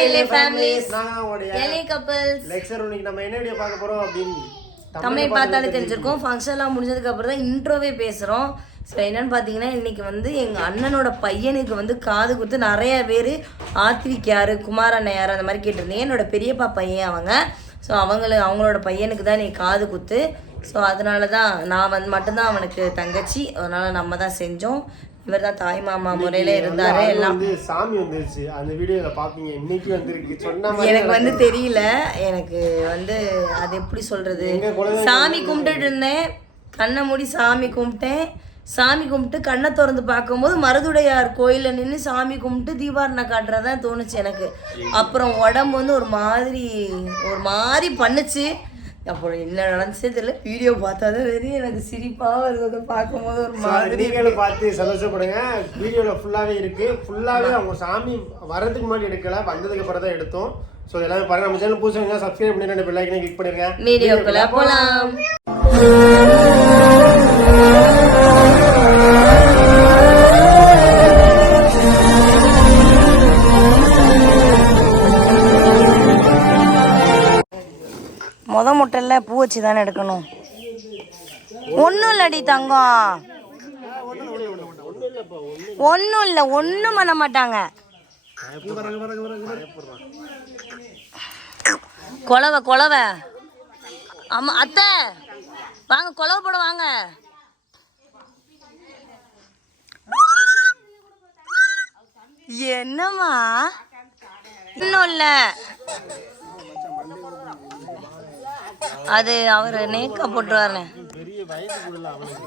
எல்ஏ families நான் உங்களுடைய எல்ஏ couples lecture இன்னைக்கு நம்ம என்ன வீடியோ பார்க்க போறோம் அப்படின்னு தமிழ் பார்த்தாலே தெரிஞ்சிருக்கும். ஃபங்க்ஷன்லாம் முடிஞ்சதுக்கு அப்புறம் தான் இன்ட்ரோவே பேசுகிறோம் ஸோ என்னன்னு பார்த்தீங்கன்னா இன்னைக்கு வந்து எங்கள் அண்ணனோட பையனுக்கு வந்து காது குத்து நிறைய பேர் ஆத்விக் யார் குமாரண்ணன் யார் அந்த மாதிரி கேட்டிருந்தீங்க. என்னோட பெரியப்பா பையன் அவங்க. ஸோ அவங்கள அவங்களோட பையனுக்கு தான் நீ காது குத்து. ஸோ அதனால தான் நான் வந்து மட்டும்தான் அவனுக்கு தங்கச்சி. அதனால நம்ம தான் செஞ்சோம். இவர் தான் தாய் மாமா முறையில் இருந்தார் எல்லாம். சாமி வந்துருச்சு. அந்த வீடியோல பாப்பீங்க இன்னைக்கு வந்திருக்கு. சொன்ன மாதிரி எனக்கு வந்து தெரியல. எனக்கு வந்து அது எப்படி சொல்றது? சாமி கும்பிட்டுட்டு இருந்தேன். கண்ணை மூடி சாமி கும்பிட்டேன். சாமி கும்பிட்டு கண்ணை திறந்து பார்க்கும்போது மருதுடையார் கோயிலில் நின்று சாமி கும்பிட்டு தீபாரணை காட்டுறதா தோணுச்சு எனக்கு. அப்புறம் உடம்பு வந்து ஒரு மாதிரி ஒரு மாதிரி பண்ணுச்சு. அப்புறம் என்ன நடந்துச்சே தெரியல. வீடியோ பார்த்தா தான் தெரியும். எனக்கு சிரிப்பாக வருது. பார்க்கும்போது ஒரு மாதிரி நீங்களும் பார்த்து சந்தோஷப்படுங்க. வீடியோல ஃபுல்லாவே இருக்கு. ஃபுல்லாவே அவங்க சாமி வரதுக்கு முன்னாடி எடுக்கல. வந்ததுக்கு அப்புறம் தான் எடுத்தோம். ஸோ எல்லாமே பாருங்க. நம்ம சேனல் புதுசாக சப்ஸ்கிரைப் பண்ணி ரெண்டு பெல் ஐக்கனை கிளிக் பண்ணிருங்க வீடியோக்குள்ள போகலாம் முட்டையில் பூ வச்சு தானே எடுக்கணும். ஒன்றும் இல்லடி தங்கம். ஒன்றும் இல்லை ஒன்றும் பண்ண மாட்டாங்க. கொலவை கொலவை. ஆமாம் அத்தை வாங்க கொலவை போட வாங்க. என்னம்மா? இன்னும் இல்லை. அது அவர் நேக்கா போட்டுருவாரு பெரிய வயசுக்குள்ள அவனுக்கு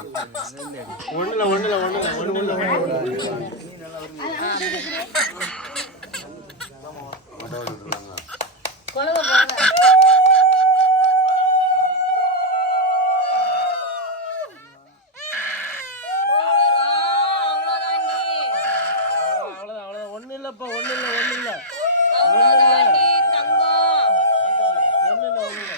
ஒண்ணுல ஒண்ணுல ஒண்ணுல ஒண்ணுல ஒண்ணுல கொலவை போடுங்க அவ்வளவுதான் அவ்வளவுதான் ஒண்ணு இல்லப்பா ஒண்ணு இல்ல ஒண்ணு இல்ல ஒண்ணு இல்ல ஒண்ணு இல்ல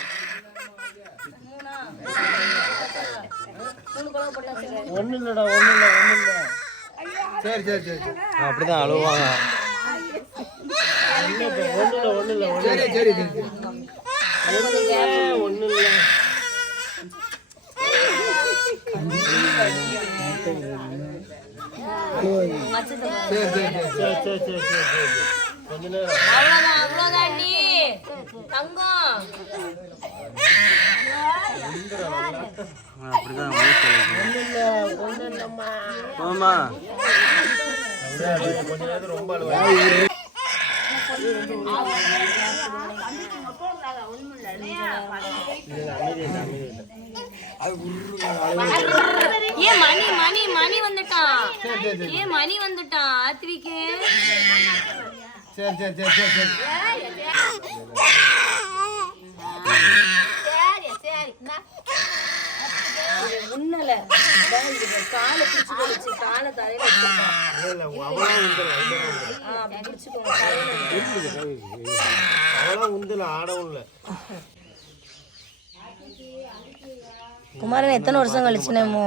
ஒண்ணு இல்லடா ஒண்ணு இல்ல ஒண்ணு இல்ல சரி சரி சரி சரி அப்படிதான் அழுவாங்க ஒண்ணு இல்ல ஒண்ணு இல்ல ஒண்ணு சரி சரி சரி ஒண்ணு இல்ல சரி சரி சரி சரி சரி கொஞ்ச நேரம் அவ்வளவுதான் அவ்வளவுதான் தங்கம். அப்படிதான் ஆமா மணி மணி மணி வந்துட்டான் ஏன் மணி வந்துட்டான் ஆத்விக்கு சரி சரி சரி சரி சரி. முன்னல காலை பிடிச்சு காலை தலையில உந்தல ஆடவும் இல்ல குமாரன் எத்தனை வருஷம் கழிச்சுனேமோ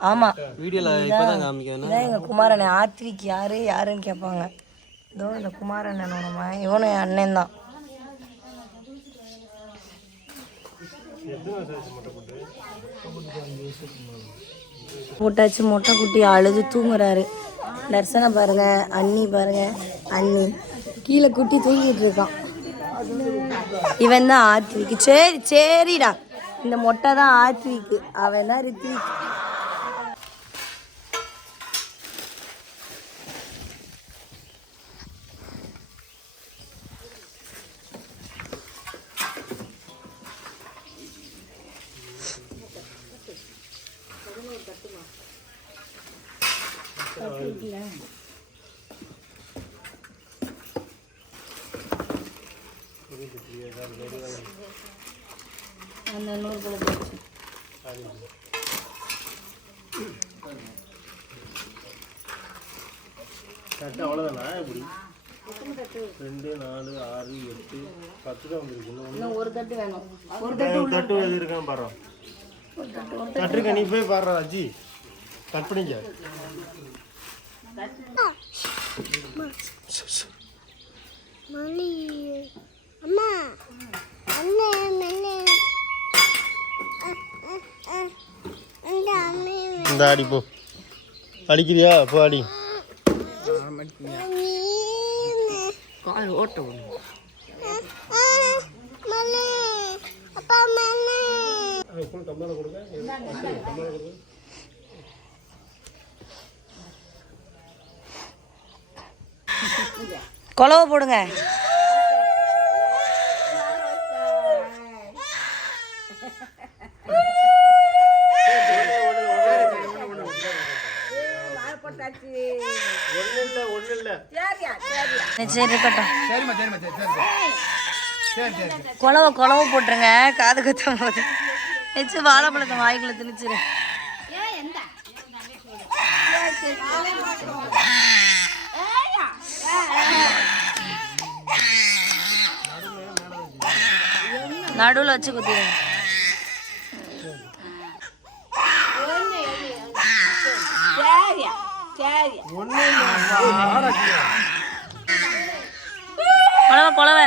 ஆமா. வீடியோல இப்பதான் காமிக்கணும் இதான் எங்க குமாரன். ஆத்விக் யாரு யாருன்னு கேட்பாங்க இதோ இந்த குமாரன் நம்ம இவனும் என் அண்ணன் தான். போட்டாச்சு மொட்டை குட்டி அழுது தூங்குறாரு. நர்சனை பாருங்க அண்ணி பாருங்க அண்ணி. கீழே குட்டி தூங்கிட்டு இருக்கான். இவன் தான் ஆத்விக்கு. சரி சரிடா. இந்த மொட்டை தான் ஆத்விக்கு. அவன் தான் ரித்விக் அந்த நூறு போல போச்சு கரெக்டாக அவ்வளோதானா எப்படி? ரெண்டு நாலு ஆறு எட்டு பத்து தான் வந்துருக்கு ஒரு தட்டு வேணும். ஒரு. தட்டு எது இருக்கான்னு பாரு. தட்டுருக்க நீ போய் பாடுற அஜி. கட் பண்ணிக்க. மணி. அம்மா. அண்ணே மெல்லே அந்த அம்மே இந்த அடி போ. அடிக்கிறியா? போ அடி கால் ஓட்ட குழவை போடுங்க ஒன்றும் இல்லை ஒன்றும் இல்லை சரி இருக்கட்டும். குழவை குழவை போட்டுருங்க. காது குத்தும் போது. வச்சு வாழைப்பழத்தை வாய்க்குள்ள திணிச்சிரு. நடுவில் வச்சு குத்திடுங்க குழவை குழவை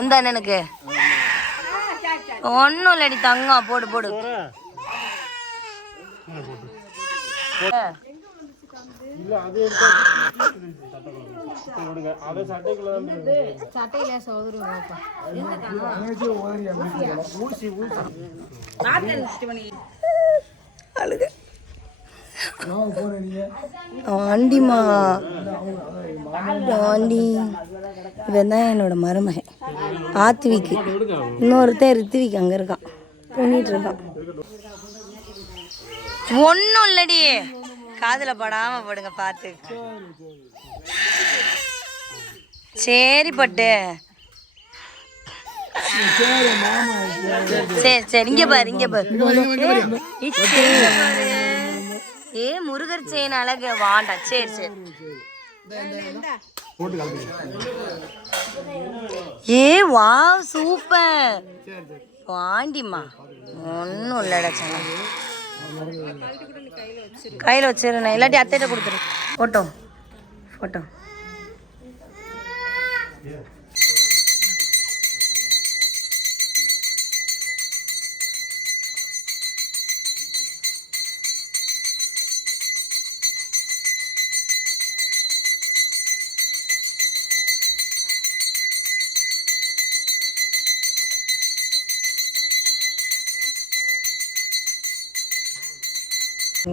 இந்த அண்ணனுக்கு. ஒன்றும் இல்லடி தங்கம் போடு போடு. இல்லை அது விடுங்க அதை சட்டைக்குள்ள ஊசி ஊசி. அழுக. ஆண்டிமா. ஆண்டி. இவன் தான் என்னோட மருமகன். ஆத்விக்கு இன்னொருத்தன் ரித்விக் அங்கே இருக்கான். தூங்கிட்டு இருக்கான். ஒன்றும் இல்லடி. காதில் படாம போடுங்க பார்த்து சரி பட்டு. சரி சரி இங்க பாரு இங்க பாரு. ஏ முருகர் செயின் அழகு வாண்டா. சரி சரி. ஏ வா சூப்பர். வாண்டிம்மா. ஒன்றும் இல்லடா சொன்ன கையில் வச்சிருந்தேன். இல்லாட்டி அத்தைகிட்ட கொடுத்துரு. ஃபோட்டோ ஃபோட்டோ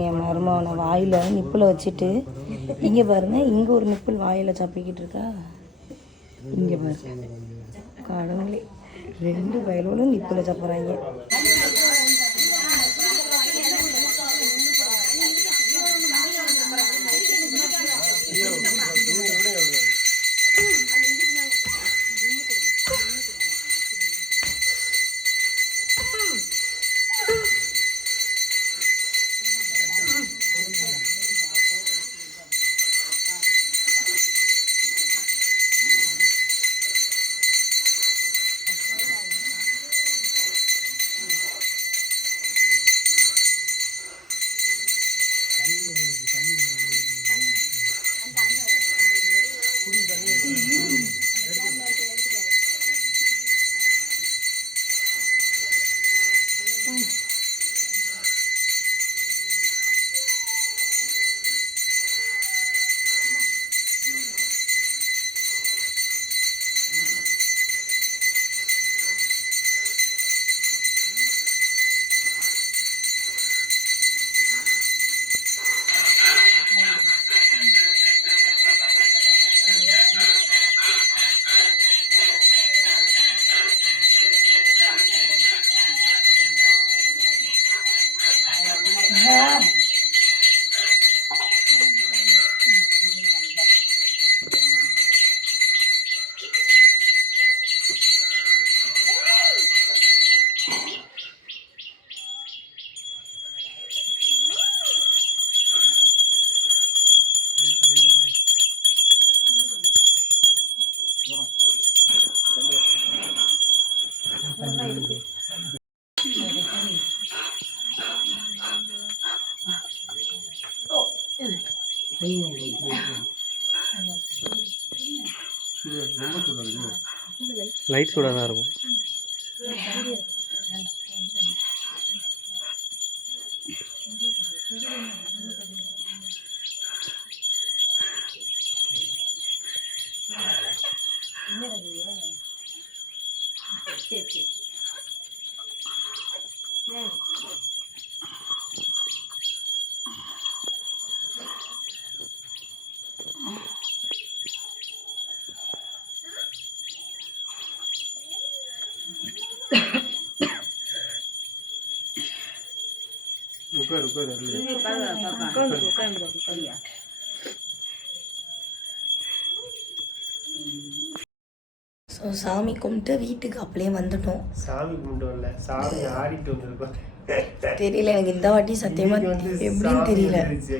என் மருமகனை வாயில் நிப்பில் வச்சுட்டு இங்கே பாருங்க இங்கே ஒரு நிப்பிள் வாயில் சப்பிக்கிட்டு இருக்கா? இங்கே பாருங்க. கடவுளே ரெண்டு வயலோடும் நிப்பில் சப்புறாங்க லைட் சூடாக தான் இருக்கும். Bien. Super, super, super. Con su, con su, con su. So சாமி கும்பிட்டு வீட்டுக்கு அப்படியே வந்துட்டோம். சாமி கும்பிட்டு வரல சாமி ஆடிட்டு வந்திருக்கோம். தெரியல எனக்கு இந்த வாட்டி சத்தியமா எப்படின்னு தெரியல.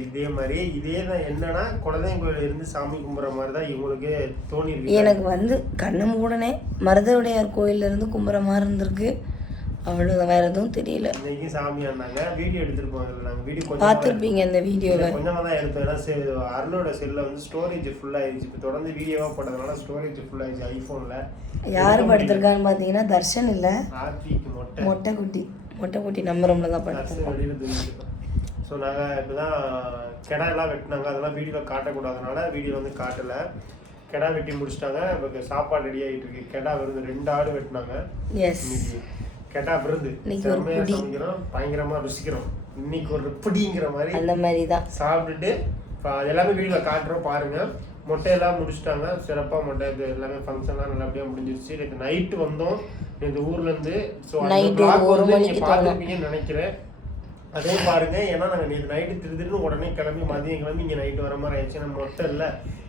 இதே மாதிரி இதே தான் என்னன்னா குலதெய்வம் கோயில இருந்து சாமி கும்பிட்ற மாதிரி தான் இவங்களுக்கு தோணி எனக்கு வந்து கண்ணை மூடனே மருதவுடையார் கோயில்ல இருந்து கும்புற மாதிரி இருந்திருக்கு. அவ்வளோதான் வேற எதுவும் தெரியல. இன்னைக்கு சாமி ஆனாங்க வீடியோ எடுத்திருப்போம் நாங்கள் வீடியோ கொஞ்சம் பார்த்துருப்பீங்க இந்த வீடியோவை. கொஞ்சமாக தான் எடுத்தோம். ஏன்னா அருளோட செல்லில் வந்து ஸ்டோரேஜ் ஃபுல்லாகிடுச்சு இப்போ தொடர்ந்து வீடியோவாக போட்டதுனால ஸ்டோரேஜ் ஃபுல்லாகிடுச்சு ஐஃபோனில் யார் படுத்திருக்கான்னு பார்த்தீங்கன்னா தர்ஷன் இல்லை. ஆர்பிக்கு மொட்டை. மொட்டை குட்டி மொட்டை குட்டி நம்ம ரூம்ல தான் படுத்திருக்கோம் ஸோ நாங்கள் இப்போ தான் கெடா எல்லாம் வெட்டினாங்க. அதெல்லாம் வீடியோவில் காட்டக்கூடாதனால வீடியோ வந்து காட்டலை. கெடா வெட்டி முடிச்சிட்டாங்க. இப்போ சாப்பாடு ரெடி ஆகிட்டு இருக்கு. கெடா விருந்து ரெண்டு ஆடு வெட்டினாங்க. எஸ் இன்னைக்கு கெடா விருந்து செம்மையா. சமைக்கிறோம் பயங்கரமா ருசிக்கிறோம். இன்னைக்கு ஒரு பிடிங்கிற மாதிரி அந்த மாதிரி தான் சாப்பிட்டுட்டு அது எல்லாமே வீடியோவில் காட்டுறோம் பாருங்க. மொட்டையெல்லாம் முடிச்சிட்டாங்க. சிறப்பாக மொட்டை இது எல்லாமே ஃபங்க்ஷன்லாம் நல்லபடியாக முடிஞ்சிருச்சு. நேற்று நைட்டு வந்தோம். இந்த ஊர்லேருந்து ஸோ. பார்த்துருப்பீங்கன்னு நினைக்கிறேன். அதே பாருங்க ஏன்னா நாங்கள் நேற்று நைட்டு திரு திருன்னு உடனே கிளம்பி மதியம் கிளம்பி இங்கே நைட்டு வர மாதிரி ஆயிடுச்சு. நம்ம மொத்தம் இல்லை.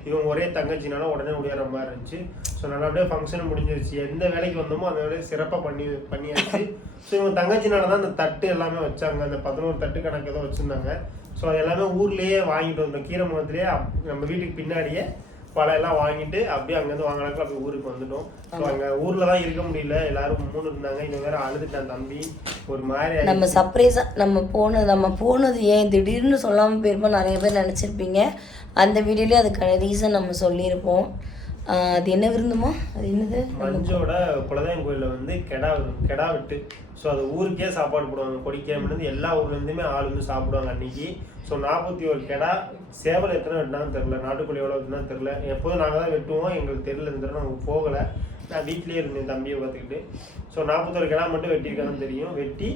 இவங்க ஒரே தங்கச்சினால உடனே முடியாத மாதிரி இருந்துச்சு. ஸோ நல்லபடியாக ஃபங்க்ஷன் முடிஞ்சிருச்சு. எந்த வேலைக்கு வந்தோமோ அந்த வேலையை சிறப்பாக பண்ணி பண்ணியாச்சு. ஸோ இவங்க தங்கச்சினால தான் அந்த தட்டு எல்லாமே வச்சாங்க. அந்த பதினோரு தட்டு கணக்கு ஏதோ வச்சுருந்தாங்க. ஸோ அது எல்லாமே ஊர்லேயே வாங்கிட்டு வந்தோம். கீரமுகத்துலேயே நம்ம வீட்டுக்கு பின்னாடியே பழம் எல்லாம் வாங்கிட்டு அப்படியே அங்கேருந்து வாங்கினாக்க அப்படியே ஊருக்கு வந்துட்டோம். ஸோ அங்கே ஊரில் தான் இருக்க முடியல. எல்லாரும் மூணு இருந்தாங்க. இவன் வேற அழுதுட்டான் தம்பி. ஒரு மாதிரி. நம்ம சர்ப்ரைஸாக நம்ம போனது நம்ம போனது ஏன் திடீர்னு சொல்லாமல் போயிருப்போம் நிறைய பேர் நினச்சிருப்பீங்க. அந்த வீடியோலேயே அதுக்கான ரீசன் நம்ம சொல்லியிருப்போம். அது என்ன விருந்துமா? அது என்னது? மஞ்சோட குலதெய்வம் கோயிலில் வந்து கெடா வரும் கெடா வெட்டு. ஸோ அது ஊருக்கே சாப்பாடு போடுவாங்க. கொடிக்காமலேருந்து எல்லா ஊர்லேருந்துமே ஆள் வந்து சாப்பிடுவாங்க அன்னைக்கு. ஸோ நாற்பத்தி ஒரு கெடா சேவல் எத்தனை வெட்டினாலும் தெரில நாட்டுக்கோழி எவ்வளோ வெட்டினாலும் தெரில எப்போதும் நாங்கள் தான் வெட்டுவோம். எங்களுக்கு தெரியல இந்த நாங்கள் போகலை. நான் வீட்லேயே இருந்தேன் தம்பியை பார்த்துக்கிட்டு. ஸோ நாற்பத்தொரு கிடா மட்டும் வெட்டியிருக்காங்கன்னு தெரியும். வெட்டி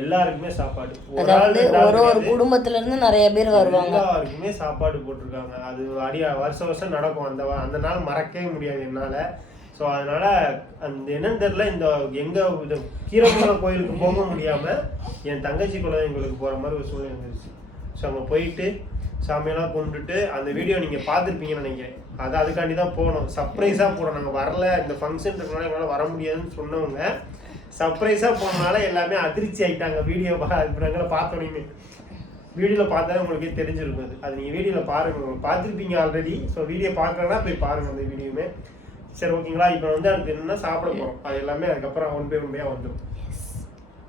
எல்லாருக்குமே சாப்பாடு. அதாவது ஒரு ஒரு. குடும்பத்துல இருந்து நிறைய பேர் வருவாங்க. எல்லாருக்குமே சாப்பாடு போட்டிருக்காங்க. அது அடி வருஷம் வருஷம் நடக்கும். அந்த அந்த நாள் மறக்கவே முடியாது என்னால. ஸோ அதனால அந்த என்னன்னு தெரியல இந்த எங்க கீரமங்கலம் கோயிலுக்கு போக முடியாம என் தங்கச்சி கோயிலுக்கு போற மாதிரி ஒரு சூழ்நிலை இருந்துச்சு. ஸோ அங்கே போயிட்டு சாமியெல்லாம் கும்பிட்டுட்டு அந்த வீடியோ நீங்க பார்த்துருப்பீங்கன்னு நினைக்கிறேன். அது அதுக்காண்டி தான் போனோம் சர்ப்ரைஸா போனோம். நாங்கள் வரல. இந்த ஃபங்க்ஷன் இருக்கனால எங்களால் வர முடியாதுன்னு சொன்னவங்க சர்ப்ரைஸாக போனனால எல்லாமே அதிர்ச்சி ஆயிட்டாங்க. வீடியோ நாங்கள பார்த்தோன்னே வீடியோவில் பார்த்தாலே உங்களுக்கே தெரிஞ்சிருக்கும் அது. அது நீங்கள் வீடியோவில் பாருங்க. உங்களுக்கு பார்த்துருப்பீங்க ஆல்ரெடி ஸோ வீடியோ பார்க்குறேன்னா போய் பாருங்கள் அந்த வீடியோவுமே சரி ஓகேங்களா? இப்போ வந்து அடுத்து என்னன்னா சாப்பிட போகிறோம் அது எல்லாமே அதுக்கப்புறம் ஒன் பை ஒன் பையாக வந்துடும்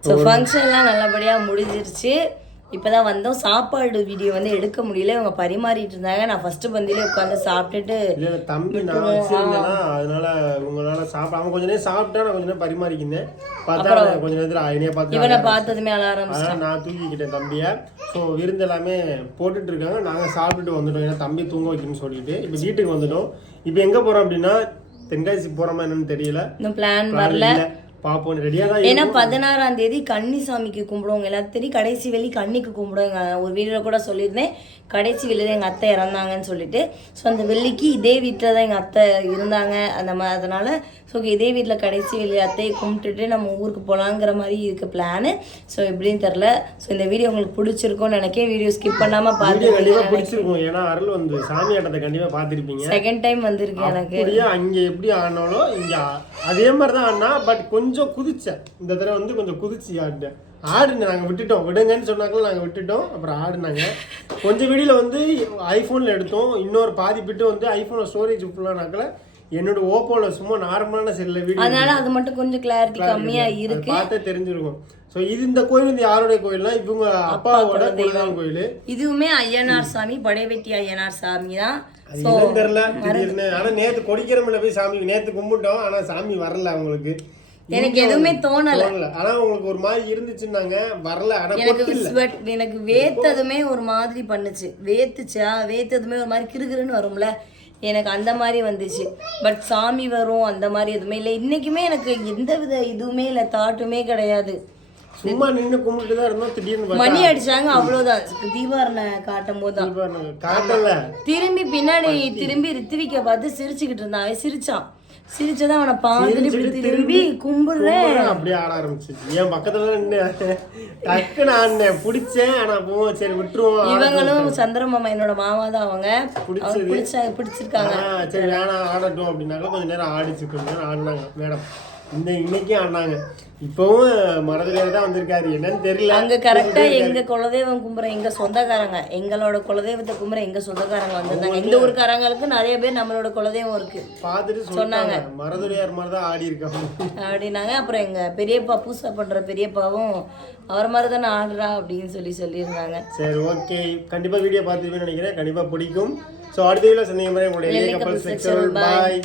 ஸோ ஃபங்க்ஷன்லாம் நல்லபடியாக முடிஞ்சிருச்சு. இப்போ தான் வந்தோம். சாப்பாடு வீடியோ வந்து எடுக்க முடியல. இவங்க பரிமாறிட்டு இருந்தாங்க. நான் ஃபர்ஸ்ட் பந்தியிலே உட்காந்து சாப்பிட்டுட்டு தம்பி நான் வச்சிருந்தேன்னா அதனால உங்களால சாப்பிட அவன் கொஞ்ச நேரம் சாப்பிட்டா நான் கொஞ்ச நேரம் பரிமாறிக்கிந்தேன் பார்த்தா கொஞ்ச நேரத்தில் ஐனியா பார்த்து இவனை பார்த்ததுமே அதனால் நான் தூக்கிக்கிட்டேன் தம்பியை. ஸோ விருந்து எல்லாமே போட்டுட்டு இருக்காங்க. நாங்கள் சாப்பிட்டுட்டு வந்துட்டோம். ஏன்னா தம்பி தூங்க வைக்கணும்னு சொல்லிட்டு. இப்போ வீட்டுக்கு வந்துட்டோம். இப்போ எங்கே போகிறோம் அப்படின்னா தென்காசி போகிறோமா என்னன்னு தெரியல. இன்னும் பிளான் வரல. பார்ப்போம் ரெடியாக தான் ஏன்னா. பதினாறாம் தேதி கன்னி சாமிக்கு கும்பிடுவோங்க எல்லாத்துக்கும் தெரியும் கடைசி வெள்ளி கன்னிக்கு கும்பிடுவோங்க ஒரு வீடியோ கூட சொல்லியிருந்தேன். கடைசி வெள்ளியில் எங்கள் அத்தை இறந்தாங்கன்னு சொல்லிட்டு. ஸோ அந்த வெள்ளிக்கு இதே வீட்டில் தான் எங்கள் அத்தை இருந்தாங்க. அந்த மாதிரி அதனால ஸோ இதே வீட்டில் கடைசி வெள்ளி அத்தையை கும்பிட்டுட்டு நம்ம ஊருக்கு போகலாங்கிற மாதிரி இருக்கு பிளானு ஸோ எப்படின்னு தெரில ஸோ இந்த வீடியோ உங்களுக்கு பிடிச்சிருக்கும்னு நினைக்கிறேன் வீடியோ ஸ்கிப் பண்ணாமல் வீடியோ கண்டிப்பாக பார்த்து பிடிச்சிருக்கும். ஏன்னா அருள் வந்து சாமி ஆட்டத்தை கண்டிப்பாக பார்த்துருப்பீங்க செகண்ட் டைம் வந்திருக்கு எனக்கு. அங்கே எப்படி ஆனாலோ இங்கே அதே மாதிரி தான் ஆடினா பட் கொஞ்சம் குதிச்சேன். இந்த தடவை வந்து கொஞ்சம் குதிச்சு ஆடினேன். ஆடுனேன். நாங்கள் விட்டுட்டோம். விடுங்கன்னு சொன்னாங்களும் நாங்கள் விட்டுட்டோம். அப்புறம் ஆடினாங்க. கொஞ்சம் வீடியோவில் வந்து ஐஃபோனில் எடுத்தோம். இன்னொரு பாதி பிட்டு வந்து ஐஃபோனில் ஸ்டோரேஜ் ஃபுல்லானாக்கல என்னோட ஓப்போல சும்மா நார்மலான செல்ல வீடியோ அதனால அது மட்டும் கொஞ்சம் கிளாரிட்டி கம்மியா இருக்கு. பார்த்தே தெரிஞ்சிருக்கும். ஸோ இது இந்த கோயில் வந்து யாருடைய கோயில்னா இவங்க அப்பாவோட குலதெய்வம் கோயில். இதுவுமே ஐயனார் சாமி படைவெட்டி ஐயனார் சாமி தான். தெரியல ஆனா நேத்து கொடிக்கிறமில்ல போய் சாமி நேத்து கும்பிட்டோம். ஆனா சாமி வரல அவங்களுக்கு. எனக்கு எதுவுமே தோணல. ஆனா உங்களுக்கு ஒரு மாதிரி இருந்துச்சுன்னாங்க. வரல. எனக்கு sweat- எனக்கு வேத்ததுமே ஒரு மாதிரி பண்ணுச்சு. வேத்துச்சா? வேத்ததுமே ஒரு மாதிரி கிறுகிறுன்னு வரும்ல. எனக்கு அந்த மாதிரி வந்துச்சு. பட் சாமி வரும் அந்த மாதிரி எதுவுமே இல்லை. இன்னைக்குமே எனக்கு எந்த வித இதுவுமே இல்லை தாட்டுமே கிடையாது. சும்மா நின்னு கும்பிட்டு தான் இருந்தோம் திடீர்னு பார்த்தா மணி அடிச்சாங்க அவ்வளோதான் தீபாரணை காட்டும் போது தான். பாருங்க, காட்டல. திரும்பி பின்னாடி திரும்பி ரித்விக்க பார்த்து சிரிச்சுக்கிட்டு இருந்தான். அவன் சிரிச்சான். சிரிச்சதான் அவனை பார்த்துட்டு திரும்பி கும்பிடுறேன். அப்படியே ஆட ஆரம்பிச்சிச்சு என் பக்கத்துல டக்குன்னு ஆடினேன். பிடிச்சேன். ஆனா போவோம் சரி விட்டுருவோம். இவங்களும் சந்திர மாமா என்னோட மாமா தான் அவங்க பிடிச்சா பிடிச்சிருக்காங்க. சரி வேணாம் ஆடட்டும் அப்படின்னாக்க கொஞ்ச நேரம் ஆடிச்சு. கொஞ்ச நேரம் ஆடினாங்க மேடம். இந்த இன்னைக்கும் ஆடினாங்க இப்பவும் மரதுரையில தான் வந்திருக்காரு. என்னன்னு தெரியல. அங்க கரெக்டா எங்க குலதெய்வம் கும்புற எங்க சொந்தக்காரங்க எங்களோட குலதெய்வத்தை கும்புற எங்க சொந்தக்காரங்க வந்திருந்தாங்க. இந்த ஊருக்காரங்களுக்கு நிறைய பேர் நம்மளோட குலதெய்வம் இருக்கு. பார்த்துட்டு சொன்னாங்க. மரதுரையார் மாதிரி தான் ஆடி இருக்காங்க. அப்படின்னாங்க. அப்புறம் எங்க பெரியப்பா பூசை பண்ற பெரியப்பாவும் அவர் மாதிரி தானே ஆடுறா அப்படின்னு சொல்லி சொல்லியிருந்தாங்க. சரி ஓகே கண்டிப்பா வீடியோ பார்த்துருப்பேன்னு நினைக்கிறேன். கண்டிப்பா பிடிக்கும். ஸோ அடுத்த வீடியோ சந்திக்கும் உங்களுடைய பாய்